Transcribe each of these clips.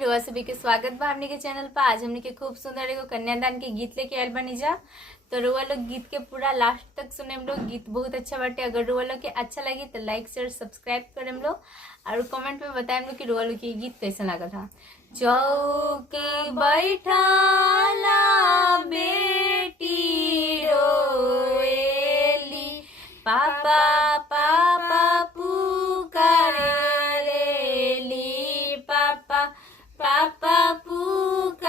रउआ सभी के स्वागत बा हमनी के चैनल पर। आज हमनी के खूब सुंदर एगो कन्यादान के गीत लेके आयल बानी जा। तो रउआ लोग गीत के पूरा लास्ट तक सुने हम लोग। गीत बहुत अच्छा बाटे। अगर रउआ लोग के अच्छा लगी तो लाइक शेयर सब्सक्राइब करें लोग और कमेंट में बताएं लोग कि रउआ लोग के गीत कैसा लगा था। चौकी बैठाला बेटी रोएली, पापा पापा पुकारेली, पापा पापा पुकारेली।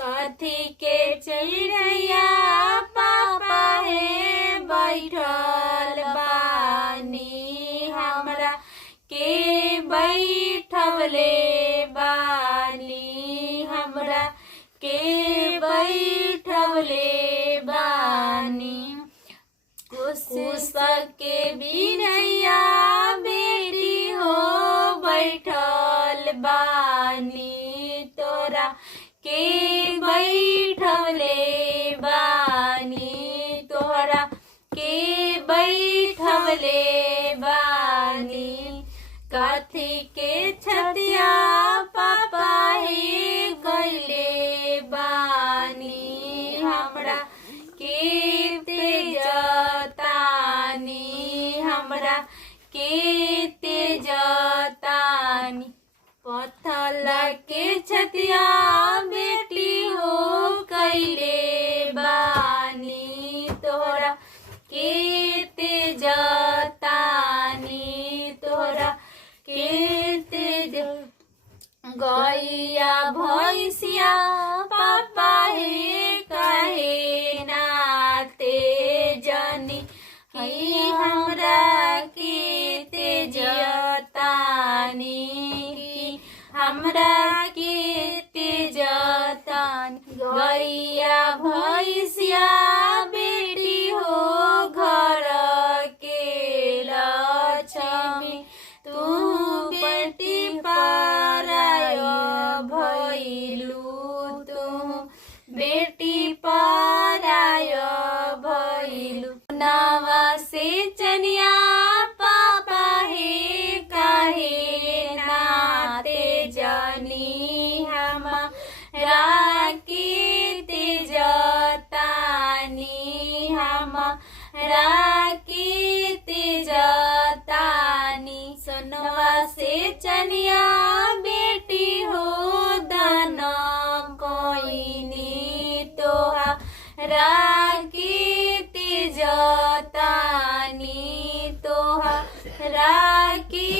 कथी के चिड़ैया पापा हे बैठल बानी, हमरा के बैठवले बानी, हमरा के बैठवले बानी। कुश के बिनैया बेटी हो बैठल बानी, तोरा के बैठवले बानी, तोरा के बैठवले बानी। कथी के छतिया पापा हे गइले बानी, हमरा के तेजतानी, हमरा के तेजतानी। पत्थर के छतिया बेटी हो कइले बानी, तोरा के तेजतानी, तोरा के तेज। गैया भैंसिया पापा हे कहे नाते जनी, हमरा के तेजतानी, हमरा के तेजतानी। गैया भैंसिया बेटी हो घर के लक्ष्मी, तू बेटी पराय भइलू, तू बेटी पराय भइलू। नावा से चनिया पापा हे काहे नाते जनी, हमरा के तेजतानी, हमरा के तेजतानी। सोनवा से चनिया बेटी हो दान कोइनी, तोहरा के तेजतानी, तोहरा के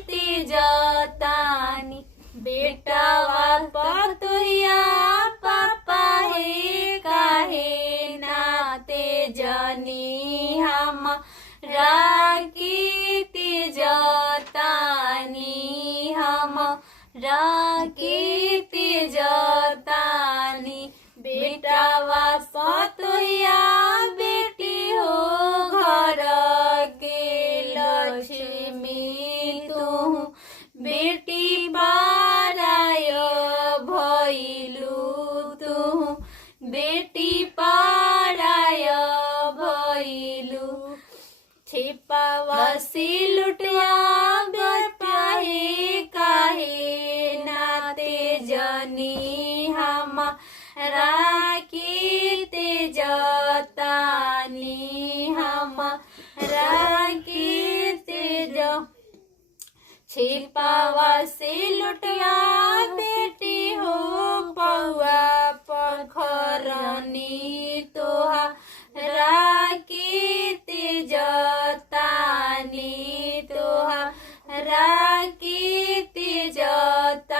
तेजतानी। बेटावा पतोहिया पापा हे काहे नाते जनी, हमरा के तेजतानी, हमरा के तेजतानी। बेटावा पतोहिया बेटी हो घर के लक्ष्मी, तू बेटी पराय भइलू, तू बेटी पराय भइलू। छिपावा सिलुटिया बेटा हे काहे नाते जनी, हमरा के तेजतानी, हमरा के तेज। छिपावा सिलुटिया बेटी हो पौआ पखरनी, तोहरा के तेजतानी, तोहरा के तेजतानी।